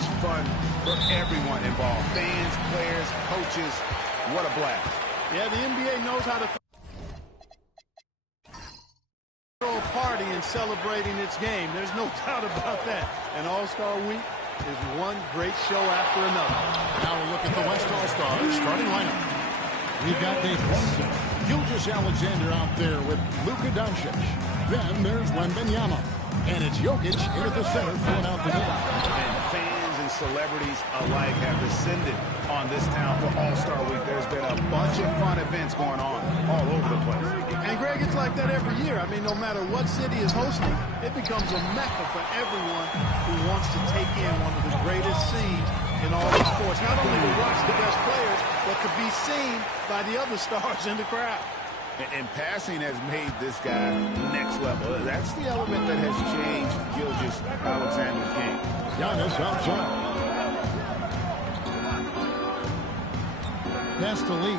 much fun for everyone involved. Fans, players, coaches. What a blast. Yeah, the NBA knows how to throw a party in celebrating its game. There's no doubt about that. And All-Star Week is one great show after another. Now we'll look at the West All-Stars starting lineup. We've got Davis, Gilgeous-Alexander out there with Luka Doncic. Then there's Wembanyama. And it's Jokic in at the center, filling out the middle. And fans and celebrities alike have descended on this town for All-Star Week. There's been a bunch of fun events going on all over the place. And, Greg, it's like that every year. I mean, no matter what city is hosting, it becomes a mecca for everyone who wants to take in one of the greatest scenes in all of sports. Not only to watch the best players, but to be seen by the other stars in the crowd. And passing has made this guy next level. That's the element that has changed Gilgeous-Alexander's game. Giannis outside. Pass to Lee.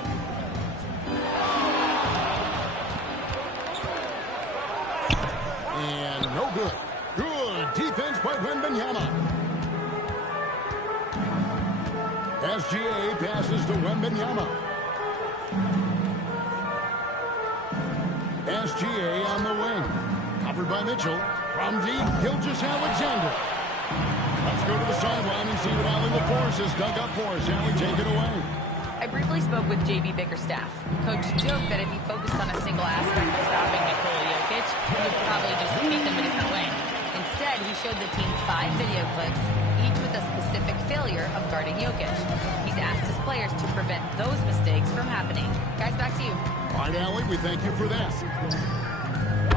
And no good. Good defense by Wembanyama. SGA passes to Wembanyama. SGA on the wing. Covered by Mitchell. From deep, Gilgeous-Alexander. Let's go to the sideline and see what Allen LaForce has dug up for us. Allen, take it away. I briefly spoke with J.B. Bickerstaff. Coach joked that if he focused on a single aspect of stopping Nikola Jokic, he would probably just beat them a different way. Instead, he showed the team 5 video clips, each with a specific failure of guarding Jokic. He's asked his players to prevent those mistakes from happening. Guys, back to you. All right, Allen, we thank you for that.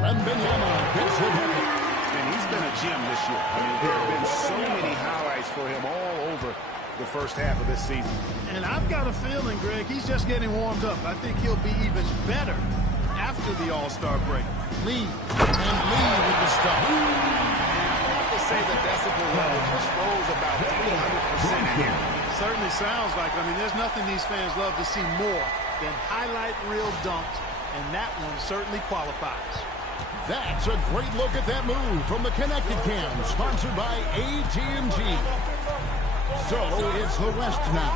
Wembanyama hits the bucket. And he's been a gem this year. I mean, there have been so many highlights for him all over the first half of this season. And I've got a feeling, Greg, he's just getting warmed up. I think he'll be even better after the All-Star break. Lee. And Lee with the stuff. I have to say that decibel level just rose about 300% in here. Certainly sounds like it. I mean, there's nothing these fans love to see more than highlight reel dunks, and that one certainly qualifies. That's a great look at that move from the Connected Cam, sponsored by AT&T. So it's the West now.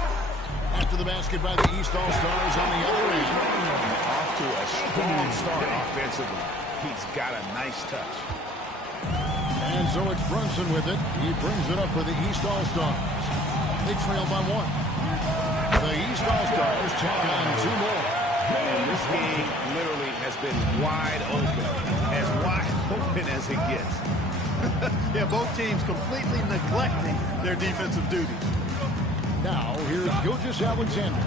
After the basket by the East All-Stars on the other end. Off to a strong start offensively. He's got a nice touch. And so it's Brunson with it. He brings it up for the East All-Stars. They trail by 1. The East All-Stars tack on 2 more. And this game literally has been wide open. As wide open as it gets. Yeah, both teams completely neglecting their defensive duties. Now, here's Gilgeous-Alexander.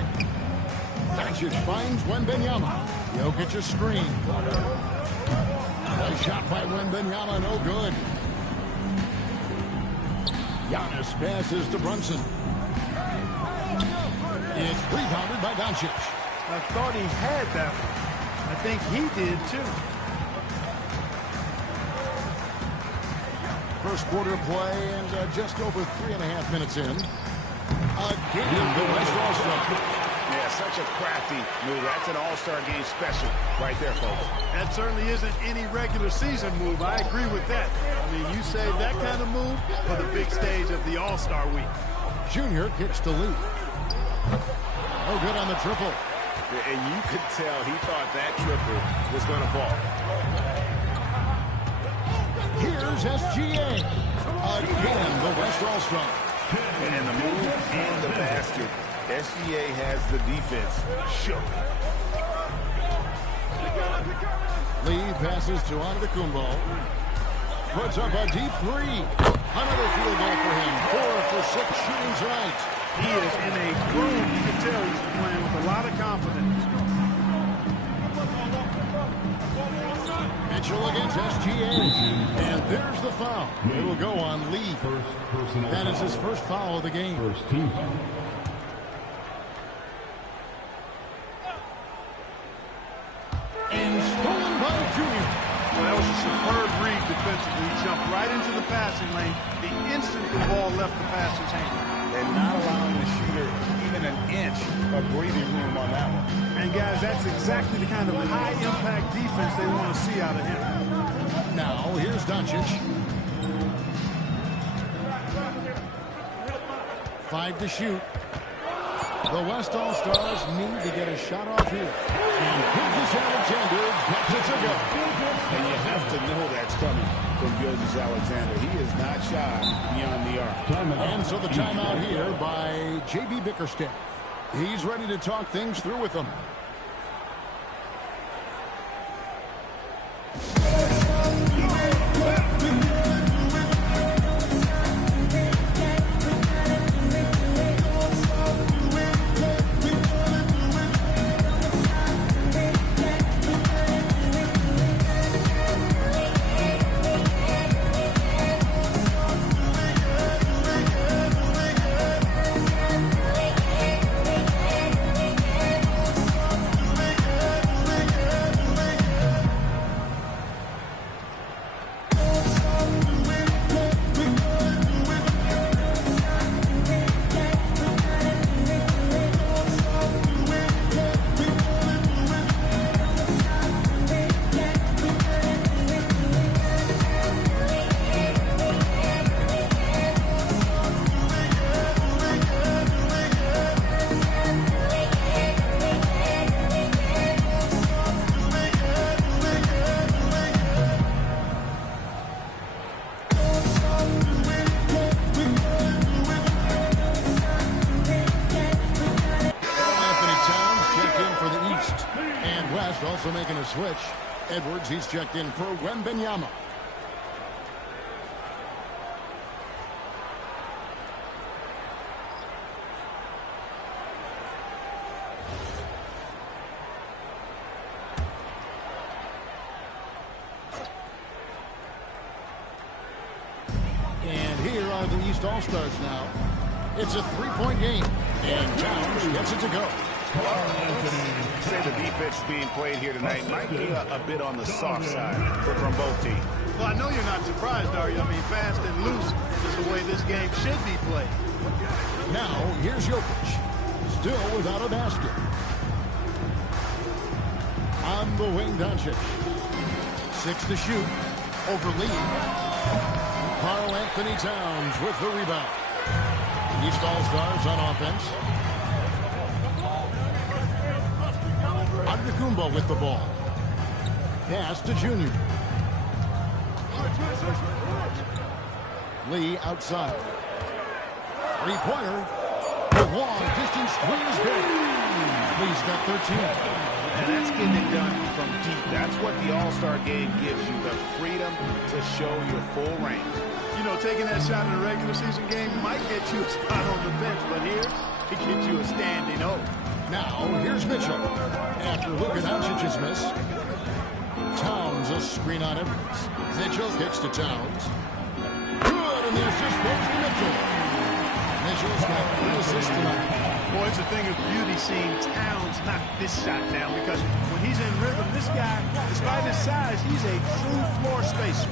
Doncic finds Wembanyama. Jokic a screen. A shot by Wembanyama, no good. Giannis passes to Brunson. It's rebounded by Doncic. I thought he had that one. I think he did, too. First quarter of play and just over 3.5 minutes in. Again, the West All-Star. Yeah, such a crafty move. That's an All-Star game special right there, folks. That certainly isn't any regular season move. I agree with that. I mean, you save that kind of move for the big stage of the All-Star week. Junior kicks to Lee. No good on the triple. And you could tell he thought that triple was going to fall. Here's SGA. Again, the West All-Star. And the move and the basket. SGA has the defense shook. Lee passes to Antetokounmpo. Puts up a deep 3. Another field goal for him. 4 for 6 shooting tonight. He is in a groove. You can tell he's playing with a lot of confidence. Mitchell against SGA. And there's the foul. It will go on Lee. That is his first foul of the game. First team. And stolen by Junior. Well, that was a superb read defensively. He jumped right into the passing lane the instant the ball left the passer's hand. And not allowing the shooter even an inch of breathing room on that one. And, guys, that's exactly the kind of high-impact defense they want to see out of him. Now, here's Doncic. 5 to shoot. The West All-Stars need to get a shot off here. And Gilgeous-Alexander gets it to go. And you have to know that's coming from Gilgeous-Alexander. He is not shy beyond the arc. And so the timeout here by J.B. Bickerstaff. He's ready to talk things through with them. Also making a switch. Edwards, he's checked in for Wembanyama. And here are the East All-Stars now. It's a three-point game, and Towns gets it to go. Say the defense being played here tonight might be a bit on the soft side from both teams. Well, I know you're not surprised, are you? I mean, fast and loose is the way this game should be played. Now, here's Jokic. Still without a basket. On the wing, Doncic. 6 to shoot. Over Lee. Karl-Anthony Towns with the rebound. East All-Stars on offense. Antetokounmpo with the ball. Pass to Junior. Lee outside. Three-pointer. The long distance three is good. Lee's got 13. And that's getting it done from deep. That's what the All-Star game gives you, the freedom to show your full range. You know, taking that shot in a regular season game might get you a spot on the bench, but here, it gets you a standing O. Now, here's Mitchell. After Luka Doncic's miss, Towns a screen on Edwards. Mitchell kicks to Towns. Good, and the assist goes to Mitchell. Mitchell's got 3 assists tonight. Boy, it's a thing of beauty seeing Towns knock this shot down because when he's in rhythm, this guy, despite his size, he's a true floor spacer.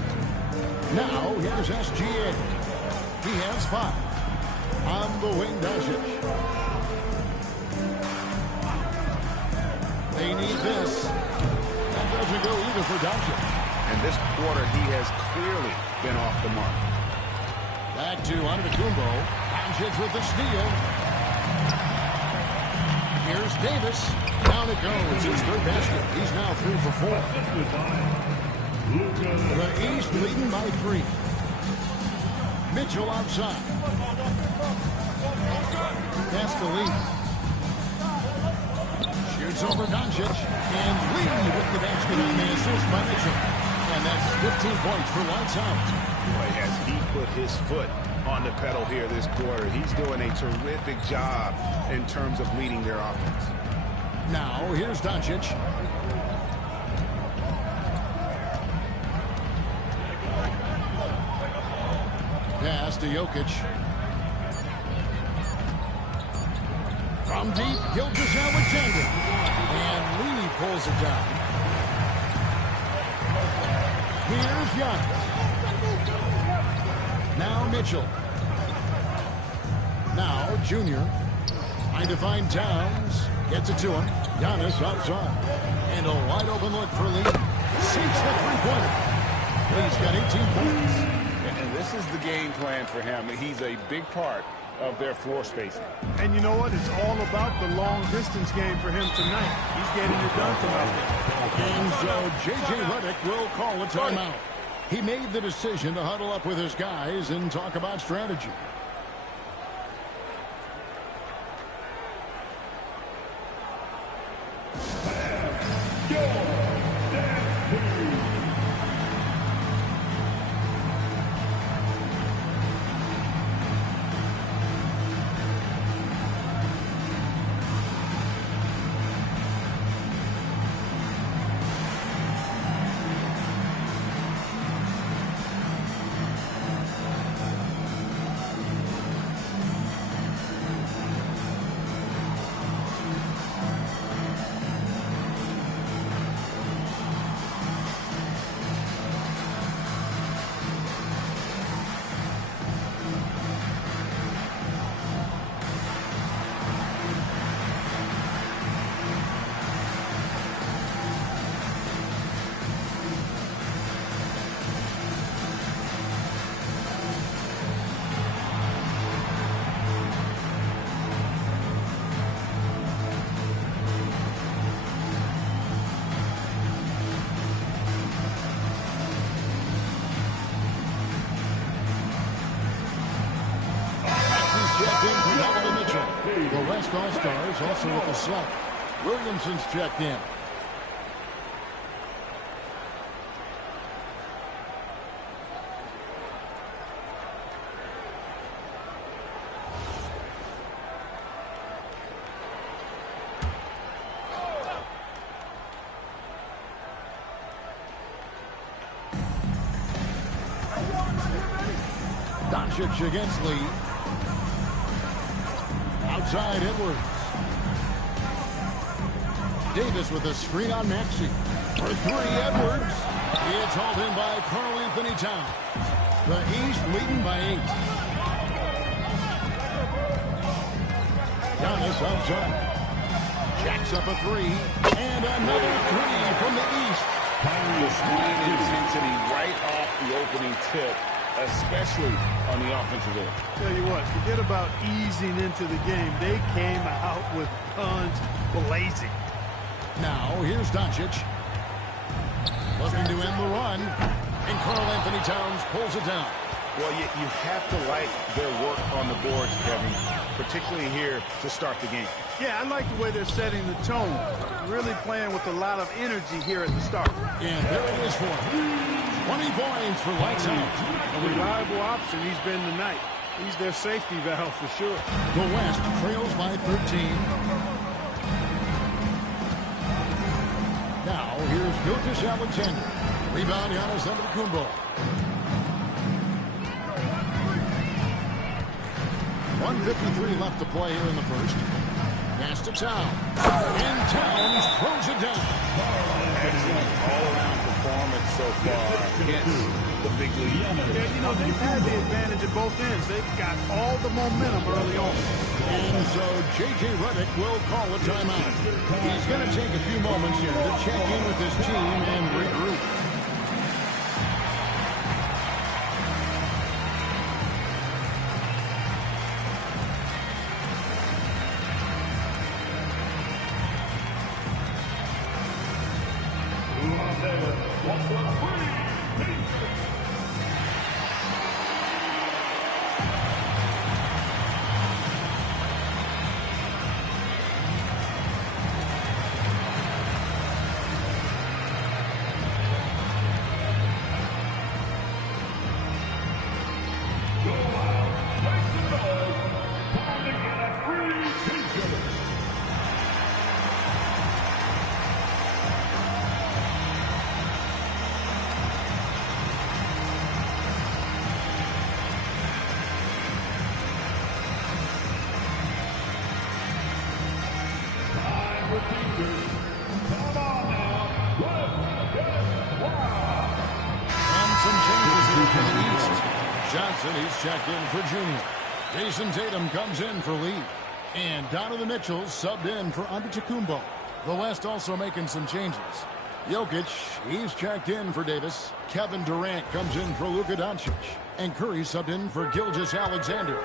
Now, here's SGA. He has 5. On the wing, Doncic. They need this. That doesn't go either for Doncic. And this quarter, he has clearly been off the mark. Back to Antetokounmpo. Doncic with the steal. Here's Davis. Down it goes. His third basket. He's now 3 for 4. The East leading by 3. Mitchell outside. That's the lead. Shoots over Doncic. And Lee with the basket on the assist by Mitchell. And that's 15 points for Lights Out. Boy, has he put his foot on the pedal here this quarter. He's doing a terrific job in terms of leading their offense. Now, here's Doncic. Pass to Jokic. From deep, Gilgeous-Alexander. And Lee pulls it down. Here's Giannis. Now Mitchell. Now Junior. Trying to find Towns. Gets it to him. Giannis outside. And a wide open look for Lee. Sinks the three-pointer. Lee's got 18 points. And this is the game plan for him. He's a big part of their floor spacing. And you know what? It's all about the long-distance game for him tonight. He's getting it done from out there. And so J.J. Redick will call a timeout. He made the decision to huddle up with his guys and talk about strategy. The West All-Stars also with the slump. Williamson's checked in. Doncic against Lee. Outside Edwards. Davis with a screen on Maxey. For three, Edwards. It's hauled in by Karl-Anthony Towns. The East leading by 8. Giannis outside. Jacks up a 3. And another 3 from the East. The screen intensity right off the opening tip, especially on the offensive end. Tell you what, forget about easing into the game. They came out with guns blazing. Now, here's Doncic. Looking to end the run. And Karl-Anthony Towns pulls it down. Well, you have to like their work on the boards, Kevin, particularly here to start the game. Yeah, I like the way they're setting the tone. Really playing with a lot of energy here at the start. And there it is for him. 20 points for Lights Out. A reliable option he's been tonight. He's their safety valve for sure. The West trails by 13. Now, here's Gilgeous-Alexander. Rebound, Giannis Antetokounmpo. 1:53 left to play here in the first. Pass to Towns. And Towns throws it down. Excellent all-around performance so far against the big lead. Yeah, you know, they've had the advantage at both ends. They've got all the momentum early on. And so J.J. Redick will call a timeout. He's going to take a few moments here to check in with his team and regroup. Johnson, he's checked in for Junior. Jason Tatum comes in for Lee. And Donovan Mitchell subbed in for Antetokounmpo. The West also making some changes. Jokic, he's checked in for Davis. Kevin Durant comes in for Luka Doncic. And Curry subbed in for Gilgeous-Alexander.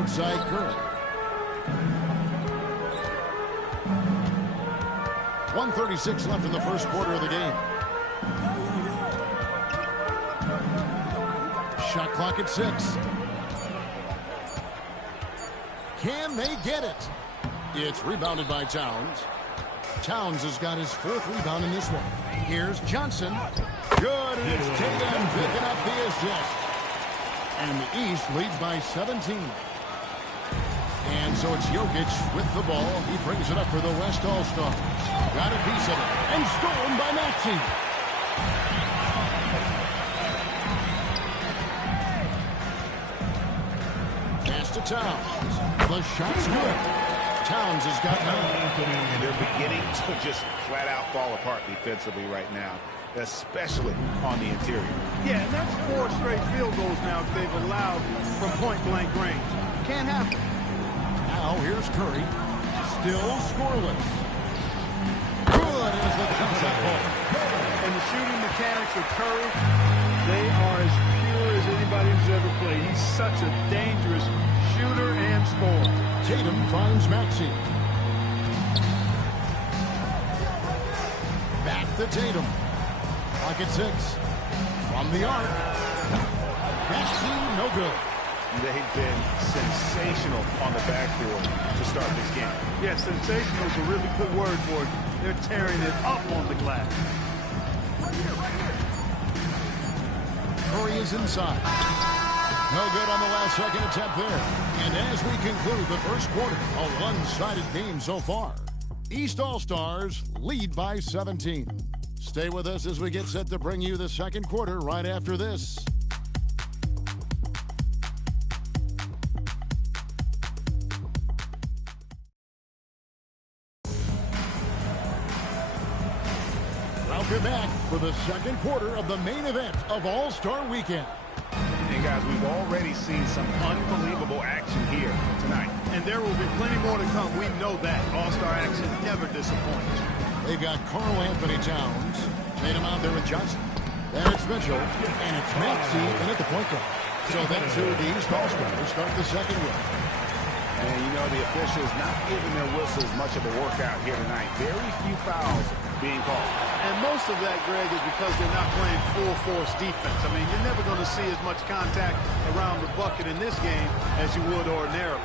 Outside Curry. 1:36 left in the first quarter of the game. Shot clock at 6. Can they get it? It's rebounded by Towns. Towns has got his 4th rebound in this one. Here's Johnson. Good, and it's Tatum picking up the assist. And the East leads by 17. And so it's Jokic with the ball. He brings it up for the West All-Stars. Got a piece of it. And stolen by Maxey. Pass to Towns. The shot's good. Towns has got 9. And they're beginning to just flat out fall apart defensively right now, especially on the interior. Yeah, and that's 4 straight field goals now they've allowed from point-blank range. Can't happen. Now here's Curry. Still scoreless. Good as the jump shot ball. And the shooting mechanics of Curry, they are as pure as anybody who's ever played. He's such a dangerous shooter and scorer. Tatum finds Maxey. Back to Tatum. Pocket 6. From the arc. Maxey, no good. They've been sensational on the backboard to start this game. Yeah, sensational is a really good word for it. They're tearing it up on the glass. Curry is inside. No good on the last second attempt there. And as we conclude the first quarter, a one-sided game so far. East All-Stars lead by 17. Stay with us as we get set to bring you the second quarter right after this. Welcome back for the second quarter of the main event of All-Star Weekend. And guys, we've already seen some unbelievable action here tonight. And there will be plenty more to come. We know that. All-Star action never disappoints. They've got Karl Anthony Towns. Tatum out there with Johnson. Then it's Mitchell. And it's Maxey in at the point guard. So that's who the East All-Stars start the second with. And you know, the officials not giving their whistles much of a workout here tonight. Very few fouls being called. And most of that, Greg, is because they're not playing full-force defense. I mean, you're never going to see as much contact around the bucket in this game as you would ordinarily.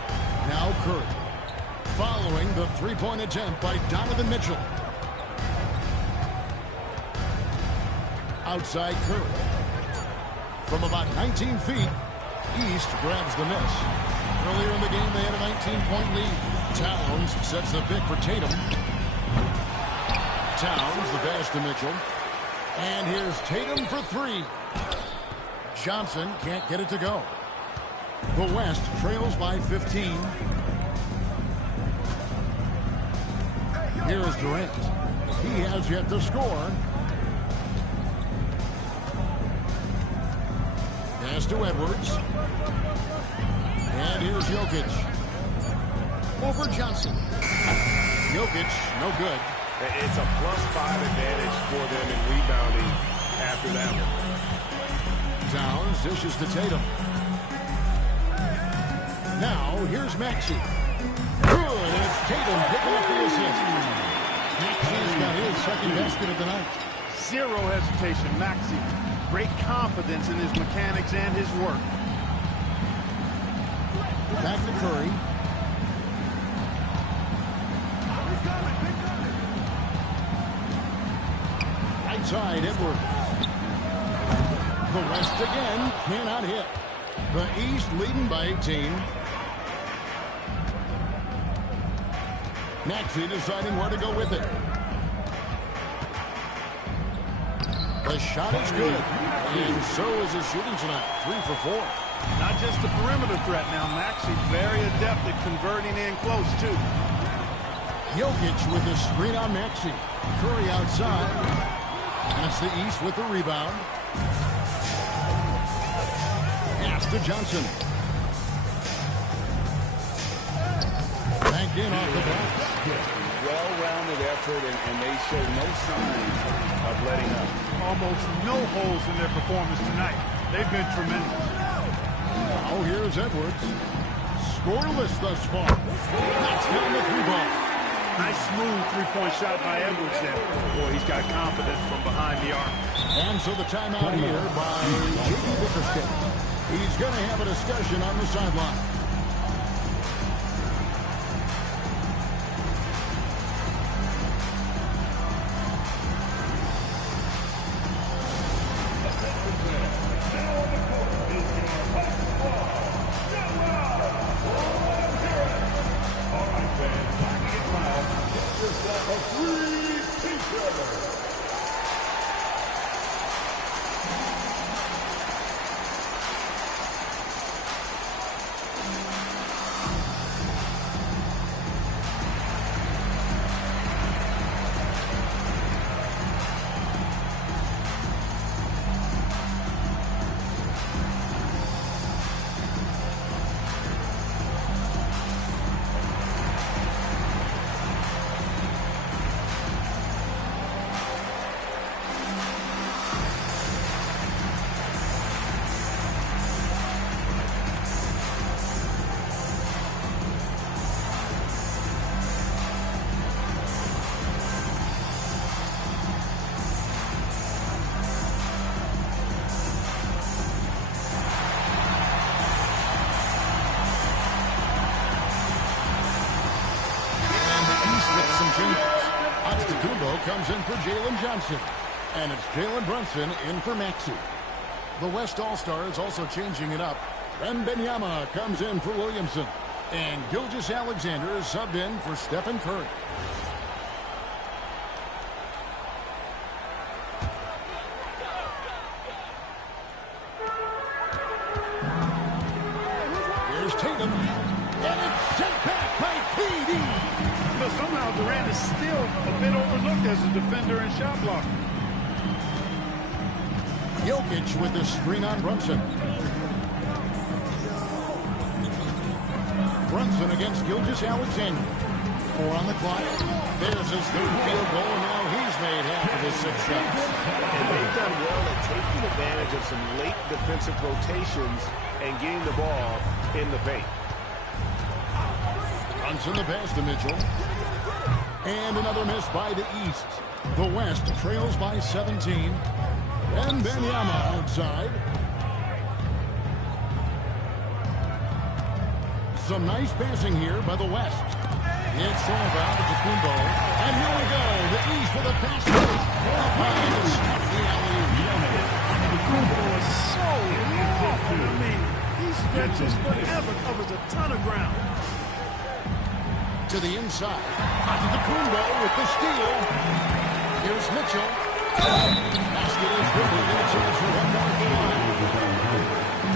Now Curry. Following the three-point attempt by Donovan Mitchell. Outside Curry. From about 19 feet, East grabs the miss. Earlier in the game, they had a 19-point lead. Towns sets the pick for Tatum. Towns, the pass to Mitchell. And here's Tatum for 3. Johnson can't get it to go. The West trails by 15. Here is Durant. He has yet to score. Pass to Edwards. And here's Jokic. Over Johnson. Jokic, no good. It's a +5 advantage for them in rebounding after that one. Towns dishes to Tatum. Now, here's Maxey. Good, and it's Tatum picking up the assist. Maxey's got his second basket of the night. Zero hesitation, Maxey. Great confidence in his mechanics and his work. Back to Curry. Right side, Edwards. The West again cannot hit. The East leading by 18. Maxey deciding where to go with it. The shot is good. And so is his shooting tonight. 3 for 4. Not just the perimeter threat now. Maxey very adept at converting in close, too. Jokic with the screen on Maxey. Curry outside. And it's the East with the rebound. Pass to Johnson. Banked in off the glass. Well-rounded effort, and they show no signs of letting up. Almost no holes in their performance tonight. They've been tremendous. Now here's Edwards. scoreless thus far. Knocks down the 3-ball. Nice smooth three-point shot by Edwards there. Boy, he's got confidence from behind the arc. And so the timeout here by J.B. Bickerstaff. He's going to have a discussion on the sideline. Comes in for Jalen Johnson. And it's Jalen Brunson in for Maxey. The West All-Stars also changing it up. Wembanyama comes in for Williamson. And Gilgeous-Alexander is subbed in for Stephen Curry. Here's Tatum. And it's sent back by KD. But somehow Durant is still a bit overlooked as a defender and shot blocker. Jokic with the screen on Brunson. Brunson against Gilgeous-Alexander. 4 on the clock. There's his third field goal, and now he's made half of his 6 shots. And they've done well at taking advantage of some late defensive rotations and getting the ball in the paint. Brunson the pass to Mitchell. And another miss by the East. The West trails by 17. And Wembanyama outside. Some nice passing here by the West. It's all about the Kumbo. And here we go. The East with a pass. The Kumbo is so long. I mean, he stretches forever, covers a ton of ground. To the inside. Antetokounmpo with the steal. Here's Mitchell. Basket is good. They get a chance for one more point.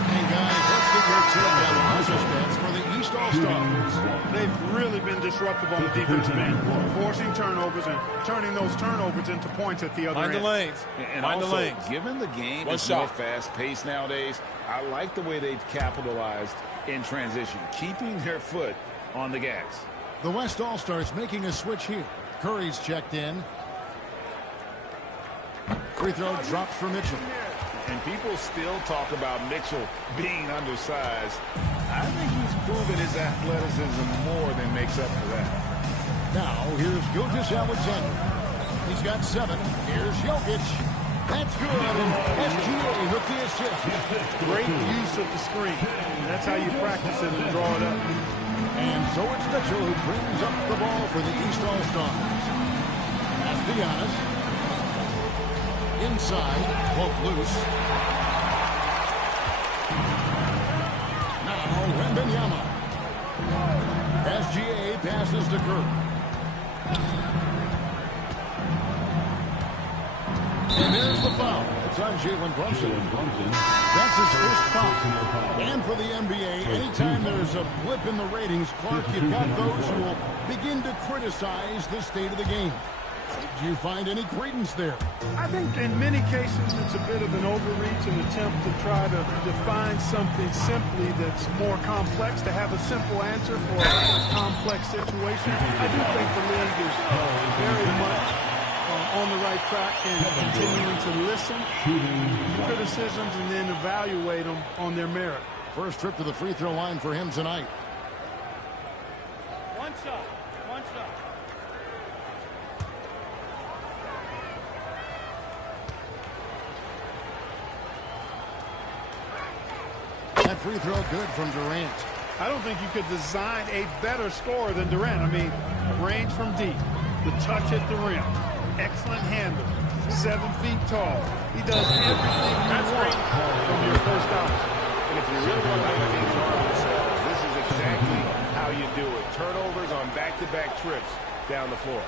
Hey, guys, let's get your take on the process stats for the East All-Stars. They've really been disruptive on the defensive end, forcing turnovers and turning those turnovers into points at the other end. Mind the lanes. And Mind also, the lanes. given the game One is shot. more fast-paced nowadays, I like the way they've capitalized in transition, keeping their foot on the gas. The West All-Stars making a switch here. Curry's checked in. Free throw drops for Mitchell. And people still talk about Mitchell being undersized. I think he's proven his athleticism more than makes up for that. Now, here's Gilgeous-Alexander. He's got 7. Here's Jokic. That's good. And SGA with the assist. Great use of the screen. That's how you practice it and draw it up. And so it's Mitchell who brings up the ball for the East All-Stars. That's Giannis. Inside, poke loose. Now, Wembanyama. SGA passes to Curry. And there's the foul. It's on Jalen Brunson. That's his first foul. And for the NBA, anytime there's a blip in the ratings, Clark, you've got those who will begin to criticize the state of the game. Do you find any credence there? I think in many cases it's a bit of an overreach, an attempt to try to define something simply that's more complex, to have a simple answer for a complex situation. I do think the league is very much on the right track and continuing to listen to criticisms and then evaluate them on their merit. First trip to the free throw line for him tonight. shot. One shot. That free throw good from Durant. I don't think you could design a better scorer than Durant. I mean, range from deep, the touch at the rim, excellent handle, 7 feet tall. He does everything you want from your first option. And if you really want to make things hard on themselves, this is exactly how you do it. Turnovers on back-to-back trips down the floor.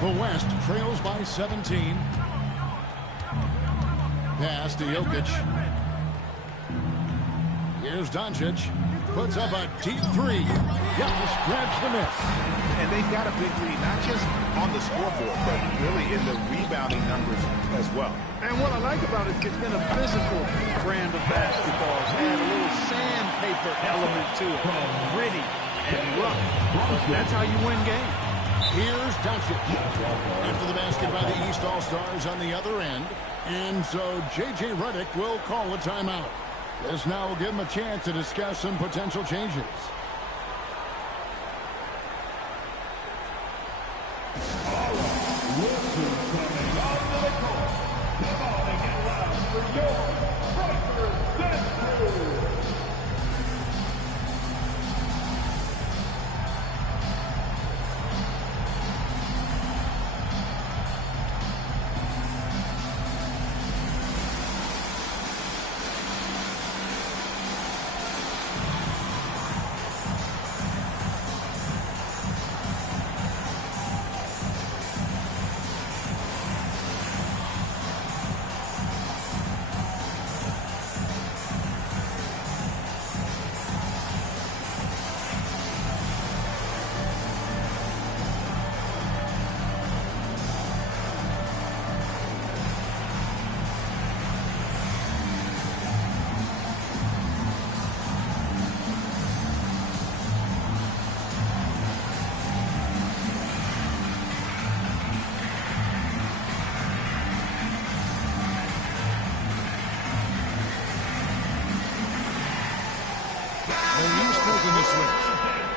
The West trails by 17. Pass to Jokic. Here's Doncic. Puts up a deep three. Giannis grabs the miss. And they've got a big lead, not just on the scoreboard, but really in the rebounding numbers as well. And what I like about it, it's been a physical brand of basketball. It's had a little sandpaper element to it. Gritty and rough. That's how you win games. Here's Doncic. Into the basket by the East All-Stars on the other end. And so J.J. Redick will call a timeout. This now will give him a chance to discuss some potential changes.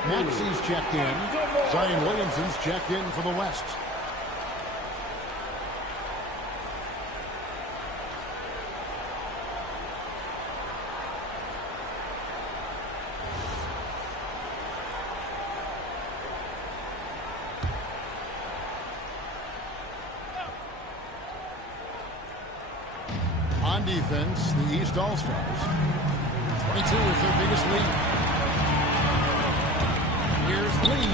Maxey's checked in. Zion Williamson's checked in for the West. On defense, the East All-Stars. 22 is their biggest lead. Here's Lee.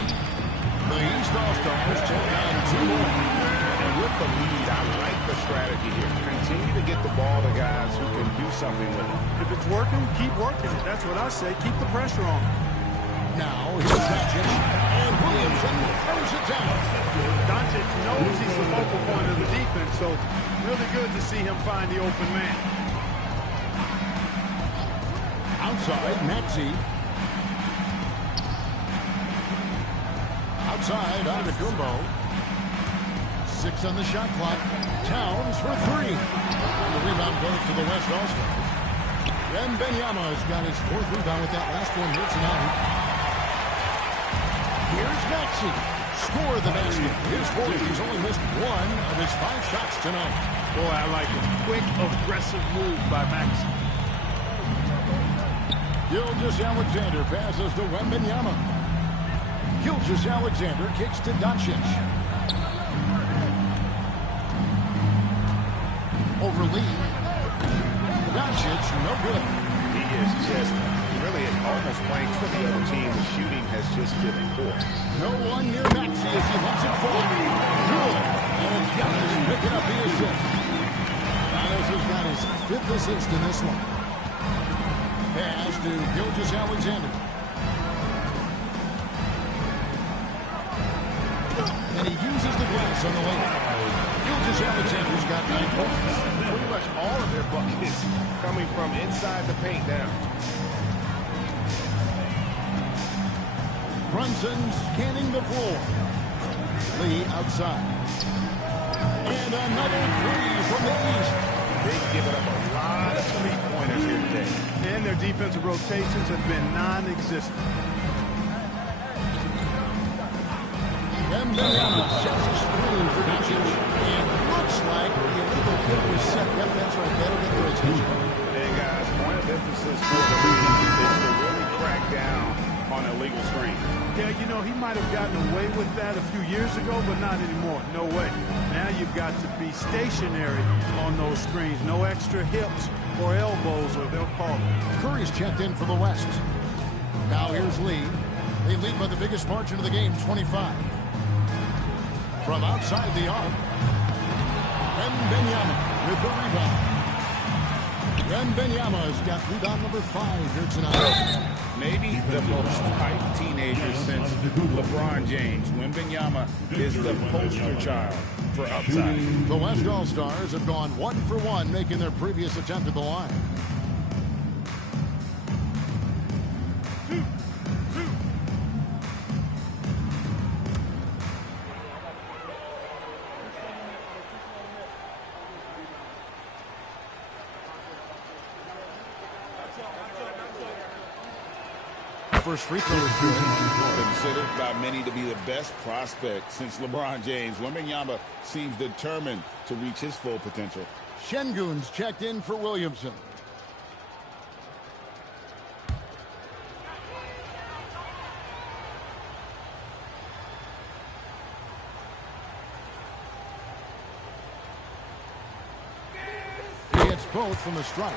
The East All-Stars take on 2 more. And with the lead, I like the strategy here. Continue to get the ball to guys who can do something with it. If it's working, keep working it. That's what I say. Keep the pressure on. Now, here's Doncic. And Williamson throws it down. Doncic knows he's the focal point of the defense, so really good to see him find the open man. Outside, Maxey. Outside, Antetokounmpo. 6 on the shot clock. Towns for 3. And the rebound goes to the West All-Stars. Wembanyama has got his 4th rebound with that last one here tonight. Here's Maxey. Score the basket. His 4th. He's only missed 1 of his 5 shots tonight. Boy, I like it. Quick, aggressive move by Maxey. Gilgeous-Alexander passes to Wembanyama. Gilgeous-Alexander kicks to Doncic. Over Lee. Doncic, no good. He is just really almost playing for the other team. The shooting has just been poor. No one near Maxey as he lets it fall. Good. And Giannis picking up the assist. Giannis has got his 5th assist in this one. Pass to Gilgeous-Alexander. And he uses the glass on the layup. Gilgeous-Alexander's got 9 points. Pretty much all of their buckets coming from inside the paint now. Brunson scanning the floor. Lee outside. And another 3 from the East. They've given up a lot of 3-pointers here today. And their defensive rotations have been non-existent. Wembanyama sets a screen for Doncic. And looks like the illegal kick was set. Yep, that's right. That'll get their attention. Hey, guys, point of emphasis for the league is to really crack down on illegal screens. Yeah, you know, he might have gotten away with that a few years ago, but not anymore. No way. Now you've got to be stationary on those screens. No extra hips or elbows, or they'll call it. Curry's checked in for the West. Now here's Lee. They lead by the biggest margin of the game, 25. From outside the arc, Wembanyama with the rebound. Wembanyama's got rebound number 5 here tonight. Maybe the most hyped teenager since LeBron James. Wembanyama is the poster child for upside. The West All-Stars have gone 1 for 1, making their previous attempt at the line. First free throw is good. Considered by many to be the best prospect since LeBron James. Wembanyama seems determined to reach his full potential. Şengün's checked in for Williamson. He hits both from the stripe.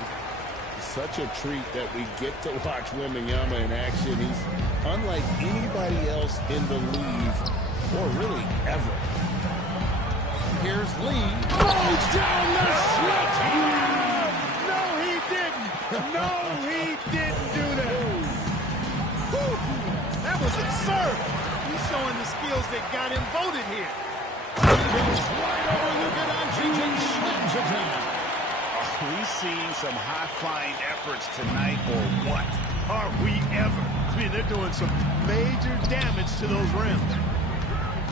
Such a treat that we get to watch Wembanyama in action. He's unlike anybody else in the league, or really ever. Here's Lee. Throws down the switch. No, he didn't. No, he didn't do that. Whew. That was absurd. He's showing the skills that got him voted here. He goes right over Luka Doncic and slams it down. We see some high-flying efforts tonight, or what? Are we ever? I mean, they're doing some major damage to those rims.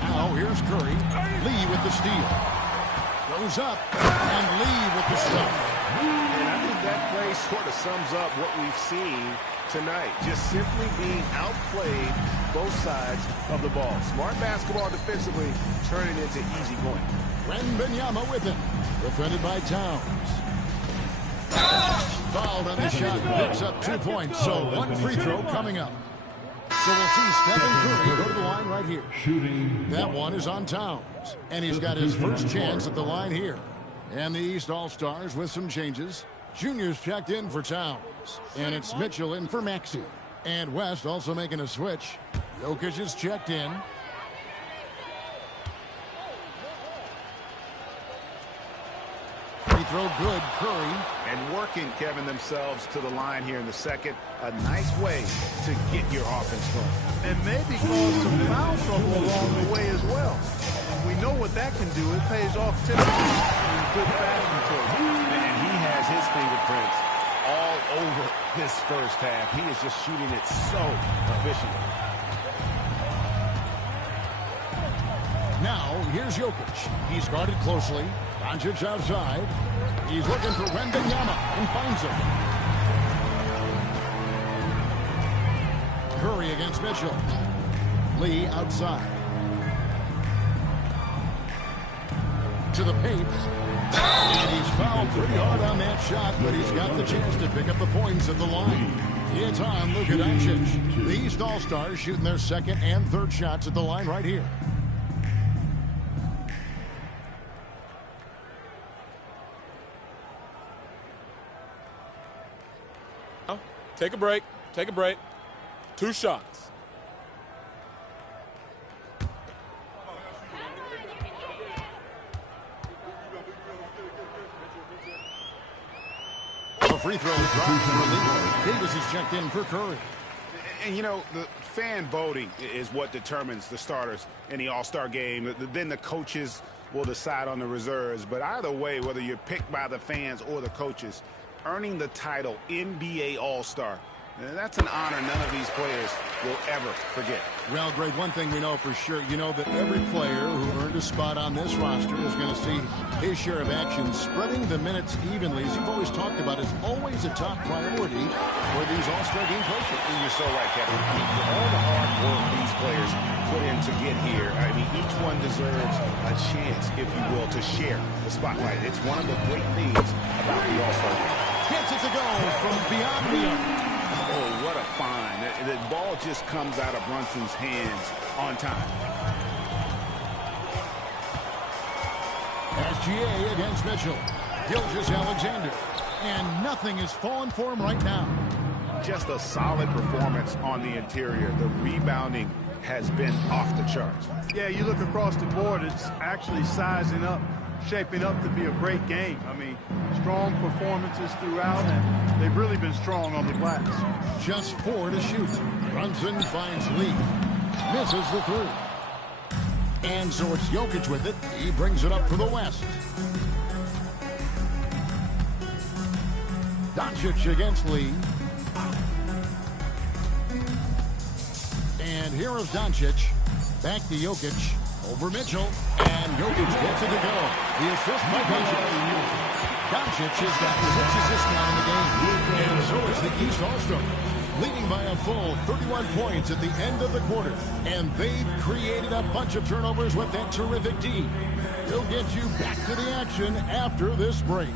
Now here's Curry. Lee with the steal. Goes up, and Lee with the stuff. And I think that play sort of sums up what we've seen tonight. Just simply being outplayed both sides of the ball. Smart basketball defensively, turning into easy going. Wembanyama with it. Defended by Towns. Fouled on the shot, picks up 2 points, so 1 free throw coming up. So we'll see Stephen Curry go to the line right here. That one is on Towns, and he's got his first chance at the line here. And the East All-Stars with some changes. Junior's checked in for Towns, and it's Mitchell in for Maxey. And West also making a switch. Jokic is checked in. Free throw good, Curry. And working, Kevin, themselves to the line here in the second. A nice way to get your offense going. And maybe cause some foul trouble along the way as well. We know what that can do. It pays off typically in good fashion for him. And he has his fingerprints all over this first half. He is just shooting it so efficiently. Now, here's Jokic. He's guarded closely. Doncic outside. He's looking for Wembanyama and finds him. Curry against Mitchell. Lee outside. To the paint. And he's fouled pretty hard on that shot, but he's got the chance to pick up the points at the line. It's on Luka Doncic. The East All-Stars shooting their second and third shots at the line right here. Take a break. Take a break. 2 shots. A free throw dropped for Lee. Davis is checked in for Curry. And, you know, the fan voting is what determines the starters in the All-Star game. Then the coaches will decide on the reserves. But either way, whether you're picked by the fans or the coaches, earning the title NBA All-Star And that's an honor none of these players will ever forget. Well, Greg, one thing we know for sure, you know that every player who earned a spot on this roster is going to see his share of action. Spreading the minutes evenly, as you've always talked about, is always a top priority for these All-Star game coaches. And you're so right, Kevin. I mean, for all the hard work these players put in to get here, I mean, each one deserves a chance, if you will, to share the spotlight. It's one of the great things about the All-Star game. Gets it to go from beyond the arc. Oh, what a find. The ball just comes out of Brunson's hands on time. SGA against Mitchell. Gilgeous-Alexander. And nothing is falling for him right now. Just a solid performance on the interior. The rebounding has been off the charts. Yeah, you look across the board, it's actually sizing up, shaping up to be a great game. I mean, strong performances throughout, and they've really been strong on the glass. Just 4 to shoot. Brunson finds Lee. Misses the 3. And so it's Jokic with it. He brings it up for the West. Doncic against Lee. And here is Doncic. Back to Jokic. Over Mitchell. And Jokic gets it to go. The assist by Doncic. Doncic has got 6 assists now in the game. And so is the East All-Stars, leading by a full 31 points at the end of the quarter. And they've created a bunch of turnovers with that terrific D. We'll get you back to the action after this break.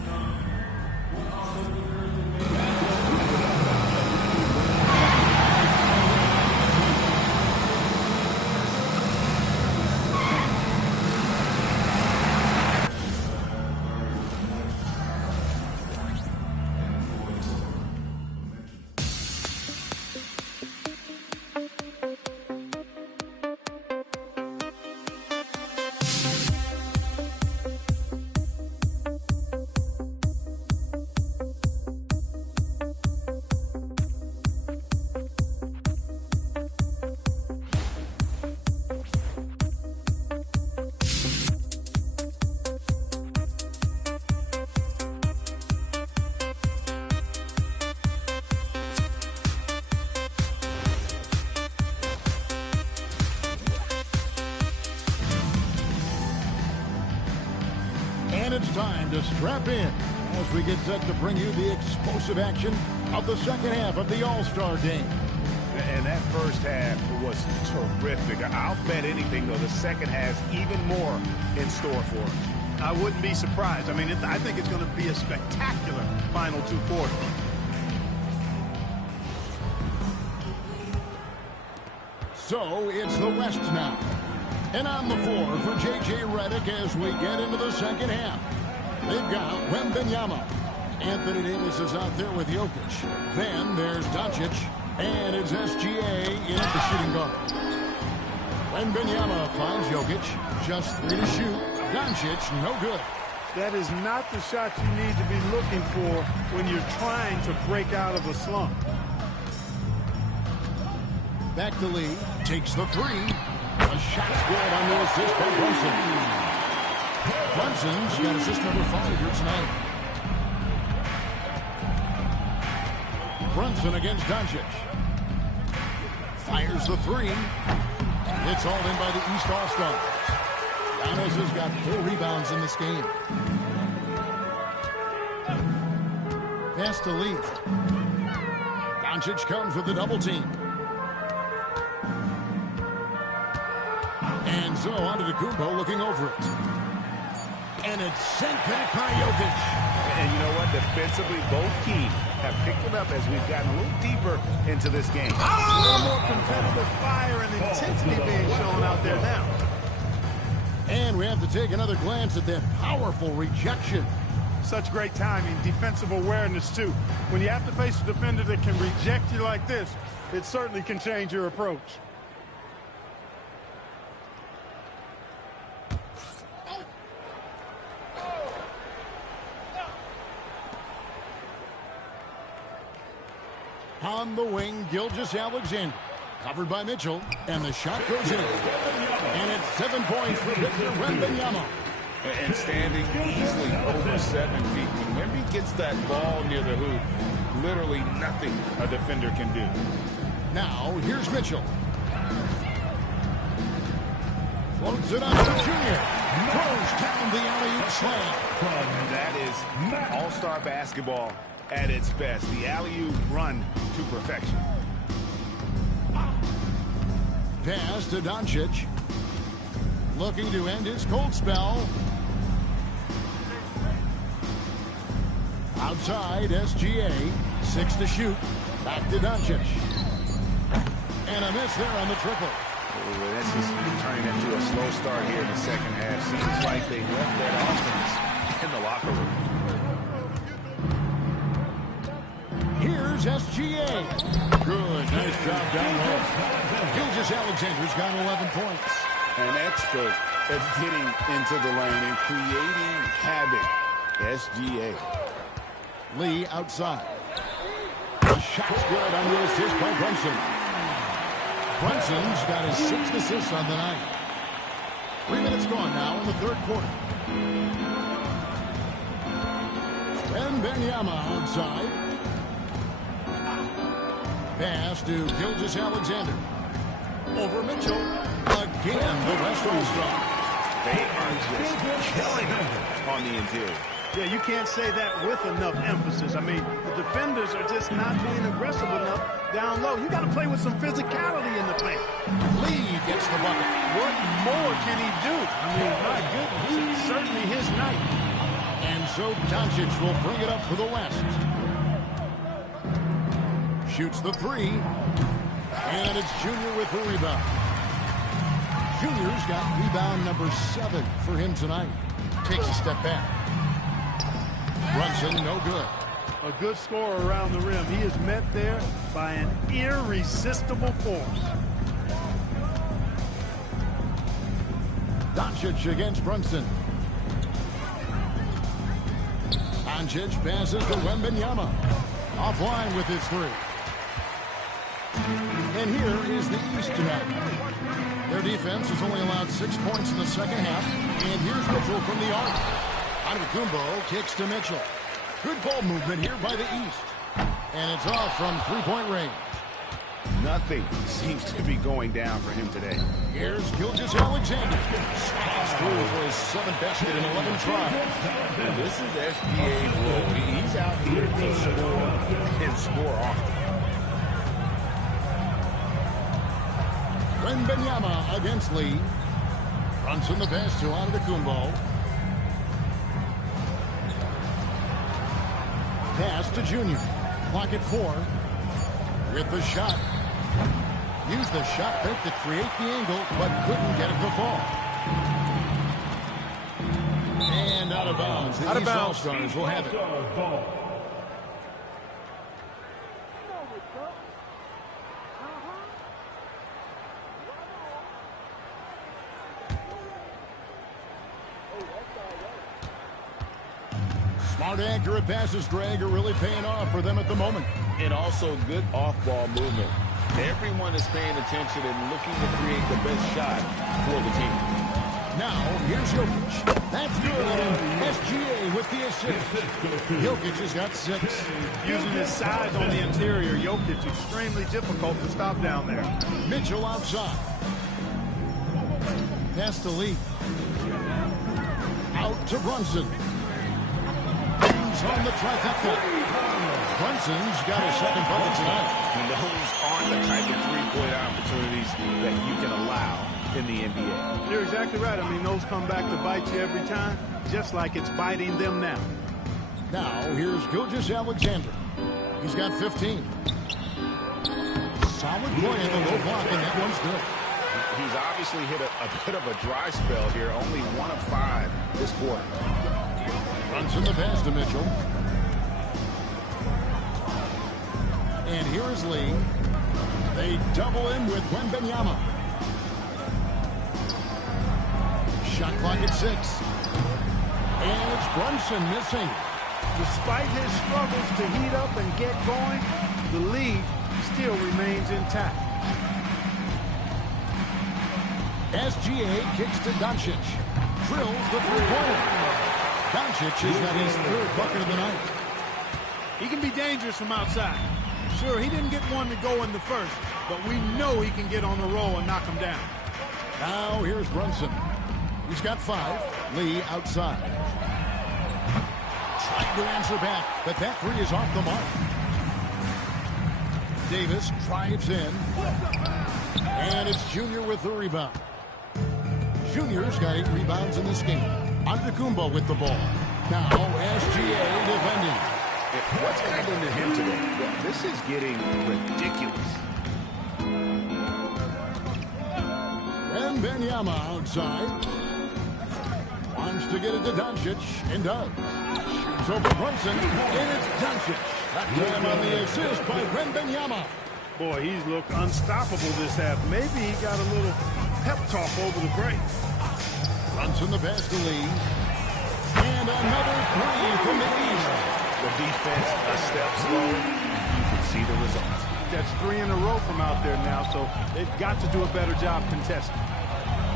And it's time to strap in as we get set to bring you the explosive action of the second half of the All-Star game. And that first half was terrific. I'll bet anything, though, the second has even more in store for us. I wouldn't be surprised. I mean, I think it's going to be a spectacular final 2 quarters. So it's the West now. And on the floor for J.J. Redick as we get into the second half. They've got Wembanyama. Anthony Davis is out there with Jokic. Then there's Doncic. And it's SGA in at the shooting guard. Wembanyama finds Jokic. Just 3 to shoot. Doncic, no good. That is not the shot you need to be looking for when you're trying to break out of a slump. Back to Lee. Takes the 3. A shot good on the assist by Brunson. Brunson's got assist number 5 here tonight. Brunson against Doncic. Fires the 3. It's all in by the East All-Stars. Giannis has got 4 rebounds in this game. Pass to Lee. Doncic comes with the double team. And so on to Kumpo looking over it. And it's sent back by Jokic. And you know what? Defensively, both teams have picked it up as we've gotten a little deeper into this game. A little more competitive fire and intensity being shown out there now. And we have to take another glance at that powerful rejection. Such great timing, defensive awareness, too. When you have to face a defender that can reject you like this, it certainly can change your approach. On the wing, Gilgeous-Alexander. Covered by Mitchell. And the shot goes in. And it's 7 points for Victor Wembanyama. And standing easily over 7 feet. Whenever he gets that ball near the hoop, literally nothing a defender can do. Now, here's Mitchell. Floats it up to Junior. Throws down the alley-oop slam. And that is all-star basketball at its best. The alley-oop run to perfection. Pass to Doncic. Looking to end his cold spell. Outside, SGA. 6 to shoot. Back to Doncic. And a miss there on the triple. Ooh, that's just turning into a slow start here in the second half. Seems like they left that offense in the locker room. Here's SGA. Good. Nice job down low. Gilgeous-Alexander's got 11 points. An expert at getting into the lane and creating havoc. SGA. Lee outside. The shot's good on the assist by Brunson. Brunson's got his 6th assist on the night. 3 minutes gone now in the third quarter. Wembanyama outside. Pass to Gilgeous-Alexander. Over Mitchell. Again, the West All-Star. They are just killing him on the interior. Yeah, you can't say that with enough emphasis. I mean, the defenders are just not being aggressive enough down low. You got to play with some physicality in the paint. Lee gets the bucket. What more can he do? I mean, my goodness, it's certainly his night. And so Doncic will bring it up for the West. Shoots the 3. And it's Junior with the rebound. Junior's got rebound number 7 for him tonight. Takes a step back. Brunson, no good. A good scorer around the rim. He is met there by an irresistible force. Doncic against Brunson. Doncic passes to Wembanyama. Offline with his 3. And here is the East tonight. Their defense has only allowed 6 points in the second half. And here's Mitchell from the arc. Antetokounmpo kicks to Mitchell. Good ball movement here by the East. And it's off from three-point range. Nothing seems to be going down for him today. Here's Gilgeous-Alexander. Slides through for his 7th basket in 11 tries. And this is SGA's role. He's out here to score and score often. Wembanyama against Lee. Brunson the pass to Antetokounmpo. Pass to Junior. Clock at 4. With the shot. Used the shot fake to create the angle, but couldn't get it to fall. And out of bounds. The East All-Stars will have it. Smart, accurate passes, Greg, are really paying off for them at the moment. And also good off-ball movement. Everyone is paying attention and looking to create the best shot for the team. Now, here's Jokic. That's good. And SGA with the assist. Jokic has got 6. Using his size on the interior, Jokic extremely difficult to stop down there. Mitchell outside. Pass to Lee. Out to Brunson. On the trifecta. Brunson's got his 2nd bucket tonight. And those aren't the type of three-point opportunities that you can allow in the NBA. You're exactly right. I mean, those come back to bite you every time, just like it's biting them now. Now, here's Gilgeous-Alexander. He's got 15. Solid play in the low block, and that one's good. He's obviously hit a bit of a dry spell here. Only 1 of 5 this quarter. Brunson the pass to Mitchell. And here is Lee. They double in with Wembanyama. Shot clock at 6. And it's Brunson missing. Despite his struggles to heat up and get going, the lead still remains intact. SGA kicks to Doncic. Drills the three-pointer. Doncic has got his 3rd bucket of the night. He can be dangerous from outside. Sure, he didn't get one to go in the first, but we know he can get on the roll and knock him down. Now here's Brunson. He's got 5. Lee outside. Trying to answer back, but that 3 is off the mark. Davis drives in. And it's Junior with the rebound. Junior's got 8 rebounds in this game. Antetokounmpo with the ball. Now SGA defending. What's happening to him today? Well, this is getting ridiculous. Wembanyama outside. Wants to get it to Doncic, and does. Shoots over Brunson, and it's Doncic. That time on the assist by Wembanyama. Boy, he's looked unstoppable this half. Maybe he got a little pep talk over the break. Brunson the pass to Lee. And another 3 from the East. The defense a step slow, and you can see the results. That's 3 in a row from out there now, so they've got to do a better job contesting.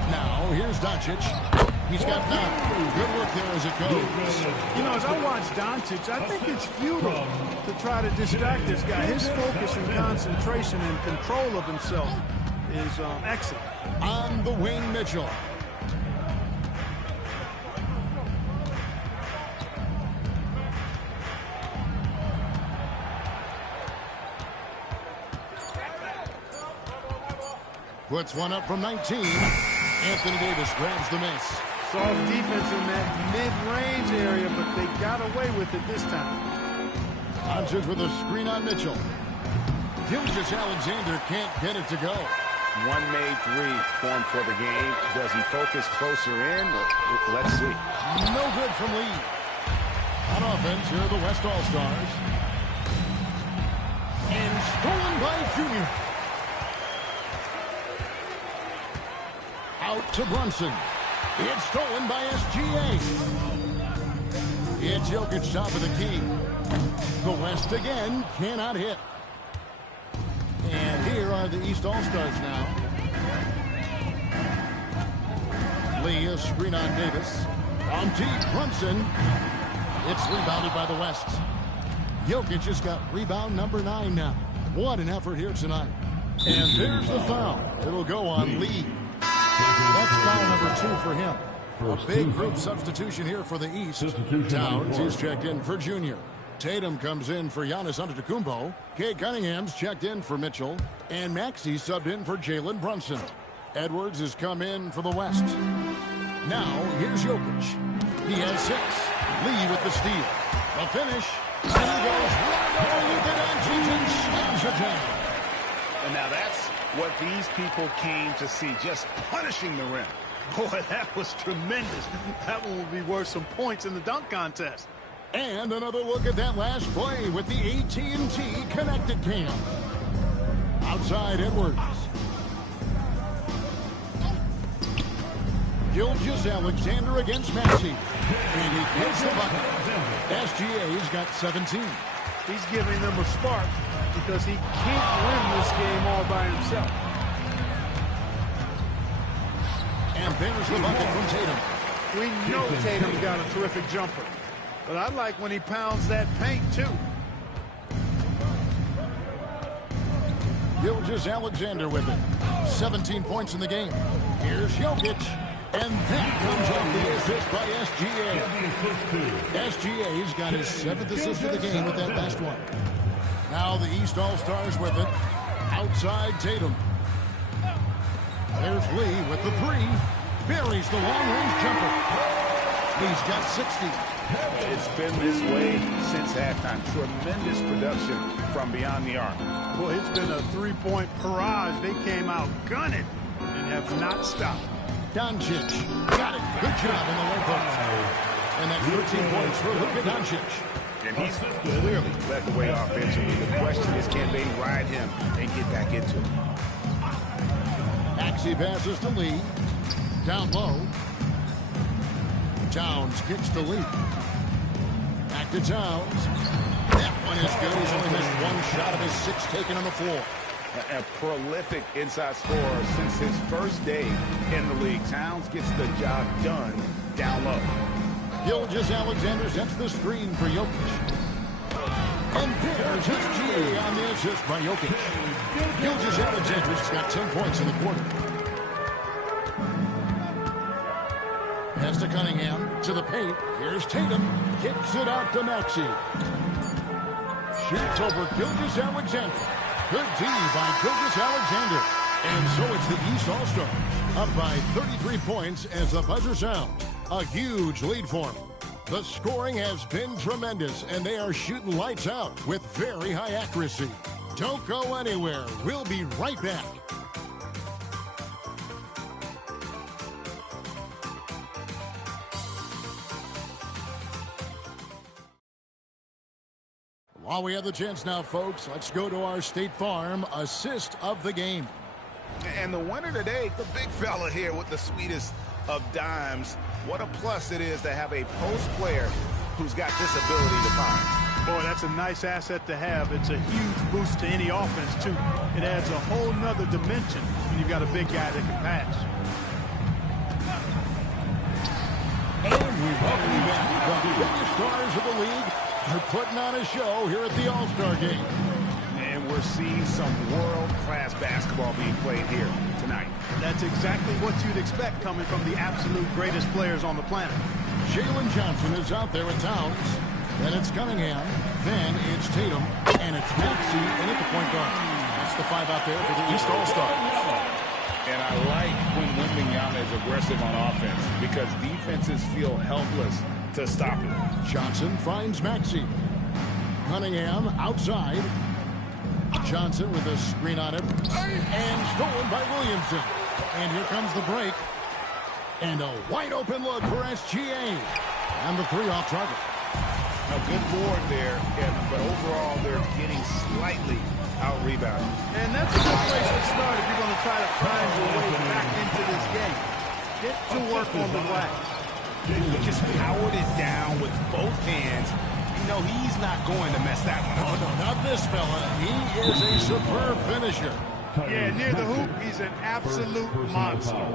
Now, here's Doncic. He's got 9. Good work there as it goes. You know, as I watch Doncic, I think it's futile to try to distract this guy. His focus and concentration and control of himself is excellent. On the wing, Mitchell. Puts one up from 19. Anthony Davis grabs the miss. Soft defense in that mid-range area, but they got away with it this time. Doncic with a screen on Mitchell. Gilgeous-Alexander can't get it to go. One made 3 formed for the game. Does he focus closer in? Let's see. No good from Lee. On offense, here are the West All-Stars. And stolen by Junior. Out to Brunson. It's stolen by SGA. It's Jokic top of the key. The West again cannot hit. And here are the East All-Stars now. Lee, a screen on Davis. On deep, Brunson. It's rebounded by the West. Jokic has got rebound number 9 now. What an effort here tonight. And there's the foul. It'll go on Lee. That's foul number 2 for him. A big group substitution here for the East. Towns is checked in for Junior. Tatum comes in for Giannis Antetokounmpo. Kay Cunningham's checked in for Mitchell. And Maxey subbed in for Jalen Brunson. Edwards has come in for the West. Now, here's Jokic. He has 6. Lee with the steal. The finish. And he goes right over Luka Doncic and slams it down. And now that's what these people came to see, just punishing the rim. Boy, that was tremendous. That one will be worth some points in the dunk contest. And another look at that last play with the AT&T connected cam. Outside Edwards. Gilgeous-Alexander against Maxey. And he gets the bucket. SGA's got 17. He's giving them a spark because he can't win this game all by himself. And there's the bucket from Tatum. We know Tatum's got a terrific jumper. But I like when he pounds that paint, too. Gilgeous-Alexander with it. 17 points in the game. Here's Jokic. And that comes off the assist by SGA. SGA's got his 7th assist of the game with that last one. Now the East All-Stars with it. Outside Tatum. There's Lee with the 3. Buries the long-range jumper. He's got 60. It's been this way since halftime. Tremendous production from beyond the arc. Boy, it's been a 3-point barrage. They came out gunning and have not stopped. Doncic got it. Good job in the low post. And that's 13 points for Luka Doncic. And he's clearly led the way offensively. The question is, can they ride him and get back into it? Maxey passes to Lee. Down low. Towns kicks to Lee. Back to Towns. That one is good. He's only missed 1 shot of his 6 taken on the floor. A prolific inside scorer since his first day in the league. Towns gets the job done down low. Gilgeous-Alexander sets the screen for Jokic. And there's his GA on the assist by Jokic. Gilgeous-Alexander's got 10 points in the quarter. Pass to Cunningham, to the paint. Here's Tatum, kicks it out to Maxey. Shoots over Gilgeous-Alexander. Good D by Gilgeous-Alexander. And so it's the East All-Stars, up by 33 points as the buzzer sounds. A huge lead for them. The scoring has been tremendous, and they are shooting lights out with very high accuracy. Don't go anywhere. We'll be right back. While we have the chance now, folks, let's go to our State Farm assist of the game. And the winner today, the big fella here with the sweetest of dimes. What a plus it is to have a post player who's got this ability to find. Boy, that's a nice asset to have. It's a huge boost to any offense, too. It adds a whole nother dimension when you've got a big guy that can pass. And we welcome you back. The biggest stars of the league are putting on a show here at the All-Star Game. And we're seeing some world-class basketball being played here tonight. That's exactly what you'd expect coming from the absolute greatest players on the planet. Jalen Johnson is out there at Towns. Then it's Cunningham. Then it's Tatum. And it's Maxey in at the point guard. That's the five out there for the East All-Stars. And I like when Wembanyama is aggressive on offense because defenses feel helpless to stop him. Johnson finds Maxey. Cunningham outside. Johnson with a screen on him. And stolen by Williamson. And here comes the break. And a wide open look for SGA. And the three off target. A good board there, Kevin, but overall they're getting slightly out-rebounded. And that's a good place to start if you're going to try to find your way back into this game. Get to work on the glass. He just powered it down with both hands. You know, he's not going to mess that one up. Oh, no, not this fella. He is a superb finisher. Yeah, near the hoop, he's an absolute monster.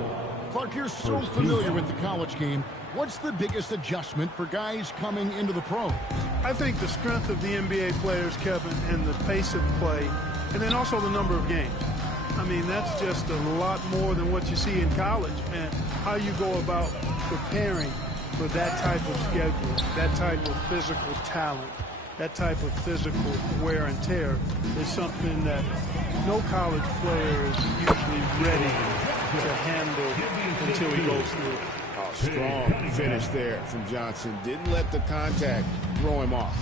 Clark, you're so familiar with the college game. What's the biggest adjustment for guys coming into the pros? I think the strength of the NBA players, Kevin, and the pace of play, and then also the number of games. I mean, that's just a lot more than what you see in college. And how you go about preparing for that type of schedule, that type of physical talent, that type of physical wear and tear is something that no college player is usually ready to handle until he goes through it. Strong finish there from Johnson. Didn't let the contact throw him off.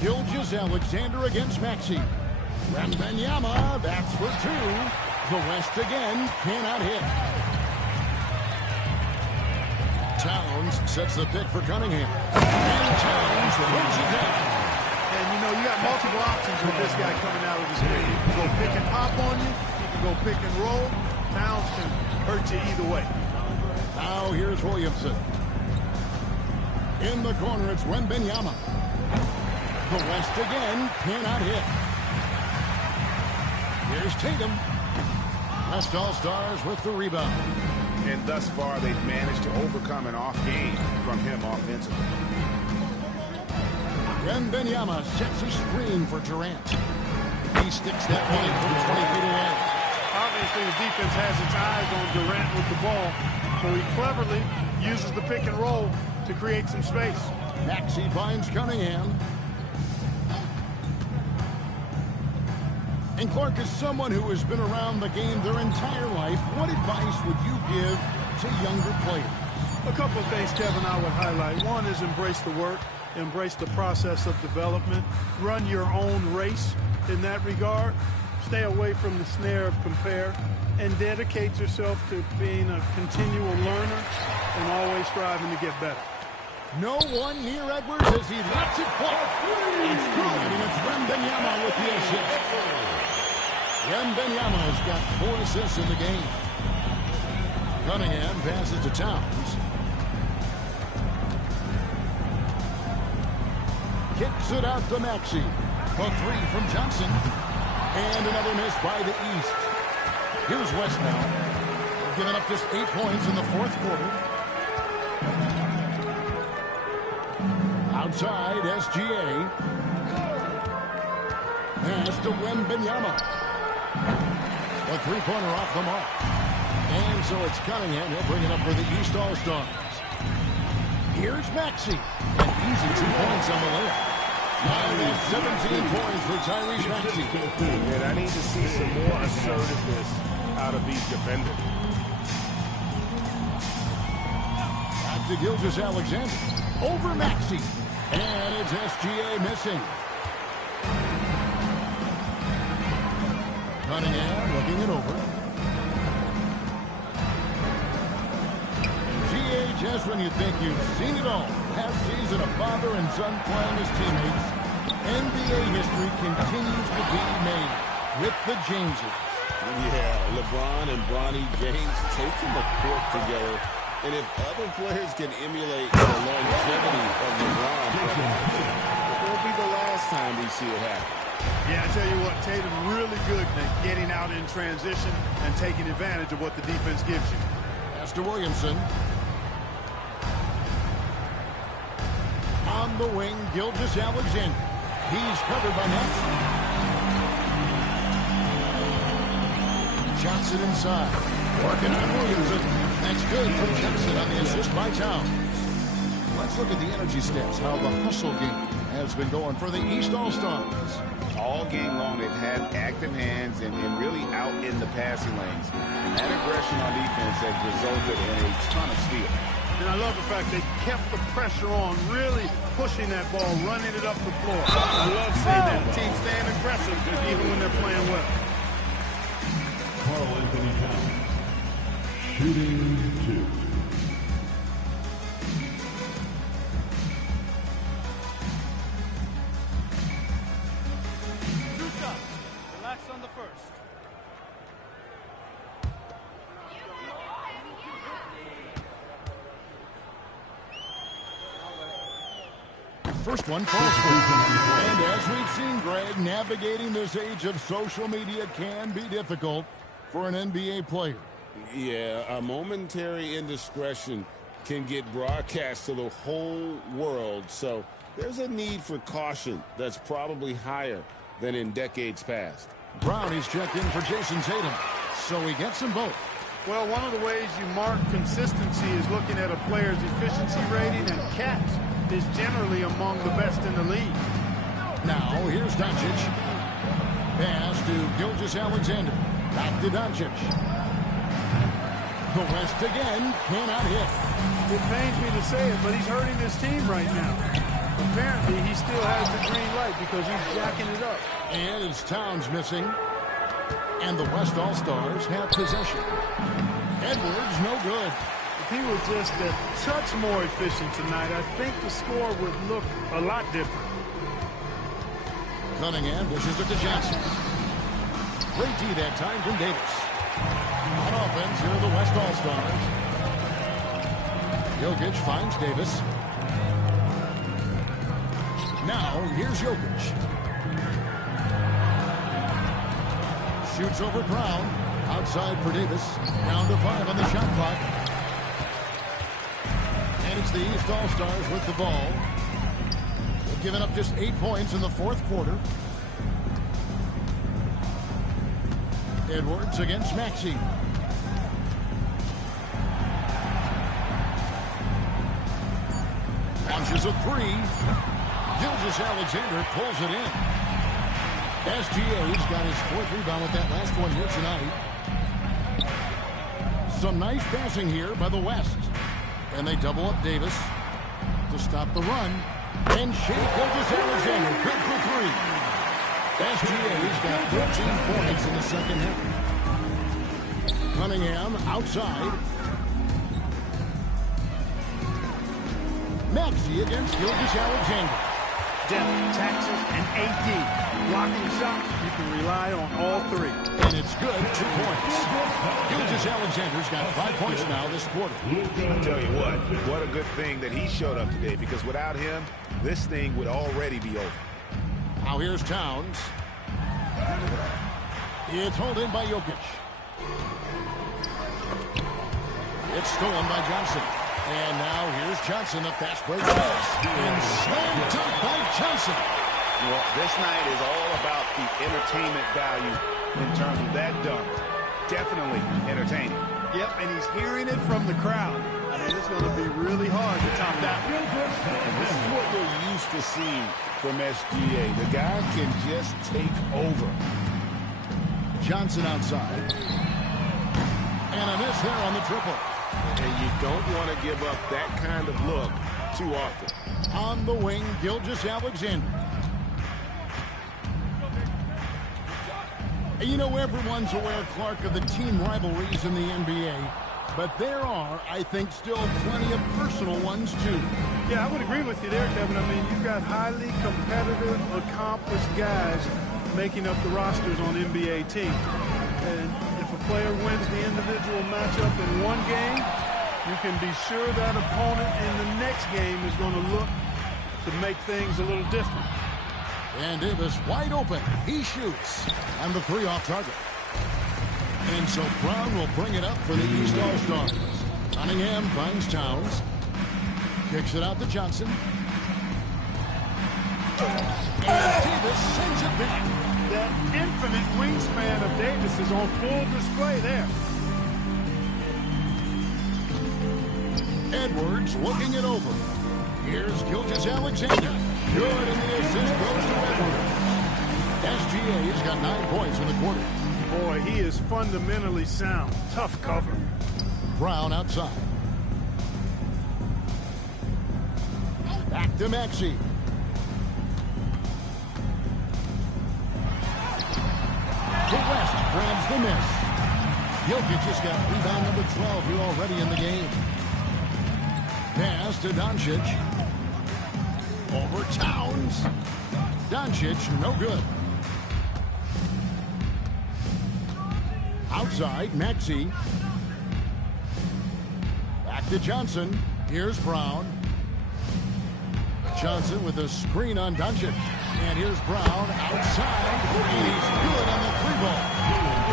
Gilgeous-Alexander against Maxey. Wembanyama, that's for two. The West again cannot hit. Towns sets the pick for Cunningham. And Towns puts it down. And, you know, you got multiple options with this guy coming out of the screen. You can go pick and pop on you. You can go pick and roll. Towns can hurt you either way. Now here's Williamson. In the corner, it's Wembanyama. The West again cannot hit. Here's Tatum. West All-Stars with the rebound. And thus far, they've managed to overcome an off game from him offensively. Wembanyama sets a screen for Durant. He sticks that one in from 20 feet away. Obviously, the defense has its eyes on Durant with the ball, so he cleverly uses the pick and roll to create some space. Maxey finds Cunningham. And Clark, is someone who has been around the game their entire life, what advice would you give to younger players? A couple of things, Kevin, I would highlight. One is embrace the work, embrace the process of development, run your own race in that regard. Stay away from the snare of compare and dedicate yourself to being a continual learner and always striving to get better. No one near Edwards as he lets it fall. It's good, and it's Wembanyama with the assist. Wembanyama's got 4 assists in the game. Cunningham passes to Towns. Kicks it out to Maxey. A three from Johnson. And another miss by the East. Here's West now. They've given up just 8 points in the fourth quarter. Outside, SGA. Pass to Wembanyama. A three-pointer off the mark. And so it's Cunningham. He'll bring it up for the East All-Stars. Here's Maxey. An easy 2 points on the layup. Now that's 17 points for Tyrese Maxey. And I need to see some more assertiveness out of these defenders. Back to Gilgeous-Alexander. Over Maxey. And it's SGA missing. Cunningham looking it over. Just when you think you've seen it all. Last season, a father and son playing as teammates. NBA history continues to be made with the Jameses. Yeah, LeBron and Bronny James taking the court together. And if other players can emulate the longevity of LeBron, it won't be the last time we see it happen. Yeah, I tell you what, Tatum really good at getting out in transition and taking advantage of what the defense gives you. Pass to Williamson. On the wing, Gilgeous-Alexander. He's covered by Maxey. Johnson inside. Working on Williamson. That's good from Johnson on the assist by Towns. Let's look at the energy stats, how the hustle game has been going for the East All-Stars. All game long, they've had active hands and really out in the passing lanes. And that aggression on defense has resulted in a ton of steals. And I love the fact they kept the pressure on, really pushing that ball, running it up the floor. I love seeing that team staying aggressive even when they're playing well. Karl Anthony Towns, shooting 2. Relax on the first. First one falls for. And as we've seen, Greg, navigating this age of social media can be difficult for an NBA player. Yeah, a momentary indiscretion can get broadcast to the whole world. So there's a need for caution that's probably higher than in decades past. Brown is checked in for Jason Tatum. So he gets them both. Well, one of the ways you mark consistency is looking at a player's efficiency rating, and Cats is generally among the best in the league. Now, here's Doncic. Pass to Gilgeous-Alexander. Back to Doncic. The West again cannot hit. It pains me to say it, but he's hurting his team right now. Apparently, he still has the green light because he's jacking it up. And it's Towns missing. And the West All-Stars have possession. Edwards, no good. If he were just a touch more efficient tonight, I think the score would look a lot different. Cunningham dishes it to Johnson. Great D that time from Davis. On offense, here are the West All-Stars. Jokic finds Davis. Now, here's Jokic. Shoots over Brown. Outside for Davis. Down to 5 on the shot clock. And it's the East All-Stars with the ball. They've given up just 8 points in the fourth quarter. Edwards against Maxey. Launches a three. Gilgeous-Alexander pulls it in. SGA's got his 4th rebound with that last one here tonight. Some nice passing here by the West. And they double up Davis to stop the run. And Shea Gilgeous-Alexander good for 3. SGA's got 13 points in the second half. Cunningham outside. Maxey against Gilgeous-Alexander. Depth, taxes, and AD. Blocking shots, you can rely on all 3. And it's good, 2 points. Gilgeous-Alexander's got 5 points now this quarter. I'll tell you what a good thing that he showed up today, because without him, this thing would already be over. Now here's Towns. It's hauled in by Jokic. It's stolen by Johnson. And now here's Johnson, the fast break pass. And slam dunk by Johnson. Well, this night is all about the entertainment value in terms of that dunk. Definitely entertaining. Yep, and he's hearing it from the crowd. I mean, it's going to be really hard to top that. And this is what we're used to seeing from SGA. The guy can just take over. Johnson outside. And a miss there on the triple. And you don't want to give up that kind of look too often. On the wing, Gilgeous-Alexander. You know, everyone's aware, Clark, of the team rivalries in the NBA. But there are, I think, still plenty of personal ones, too. Yeah, I would agree with you there, Kevin. I mean, you've got highly competitive, accomplished guys making up the rosters on NBA teams. And if a player wins the individual matchup in one game, you can be sure that opponent in the next game is going to look to make things a little different. And Davis wide open. He shoots. And the three off target. And so Brown will bring it up for the East All-Stars. Cunningham finds Towns. Kicks it out to Johnson. And Davis sends it back. That infinite wingspan of Davis is on full display there. Edwards looking it over. Here's Gilgeous-Alexander. Good, and the assist goes to Edwards. SGA has got 9 points in the quarter. Boy, he is fundamentally sound. Tough cover. Brown outside. Back to Maxey. To West grabs the miss. Jokic has got rebound number 12 here already in the game. Pass to Doncic. Over Towns. Doncic, no good. Outside, Maxey. Back to Johnson. Here's Brown. Johnson with a screen on Doncic. And here's Brown outside. And he's good on the three ball.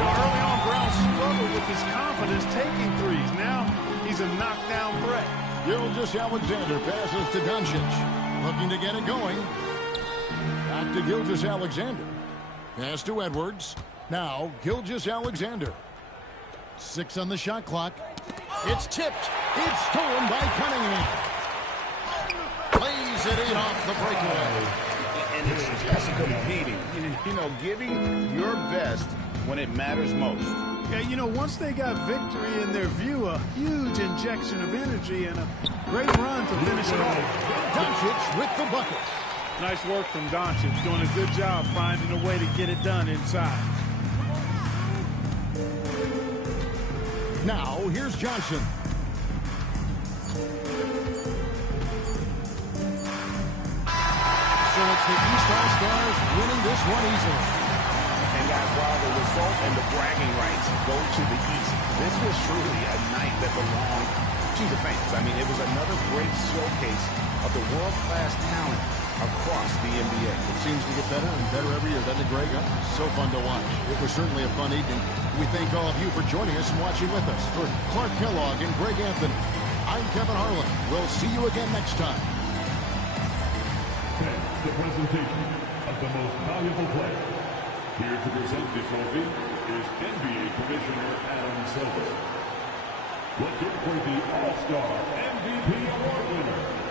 Early on, Brown struggled with his confidence taking threes. Now he's a knockdown threat. Gilgeous-Alexander passes to Doncic. Looking to get it going. Back to Gilgeous-Alexander. Pass to Edwards. Now Gilgeous-Alexander. 6 on the shot clock. It's tipped. It's stolen by Cunningham. Plays it in off the breakaway. And it's just competing. You know, giving your best when it matters most. Yeah, you know, once they got victory in their view, a huge injection of energy and a great run to finish it off. Doncic with the bucket. Nice work from Doncic, doing a good job finding a way to get it done inside. Now, here's Johnson. So it's the East All-Stars winning this one easily. And guys, while the result and the bragging rights go to the East, this was truly a night that belonged to the fans. I mean, it was another great showcase of the world-class talent across the NBA. It seems to get better and better every year, doesn't it, Greg? So fun to watch. It was certainly a fun evening. We thank all of you for joining us and watching with us. For Clark Kellogg and Greg Anthony, I'm Kevin Harlan. We'll see you again next time. The presentation of the most valuable player. Here to present the trophy is NBA Commissioner Adam Silver. Looking for the All-Star MVP Award winner.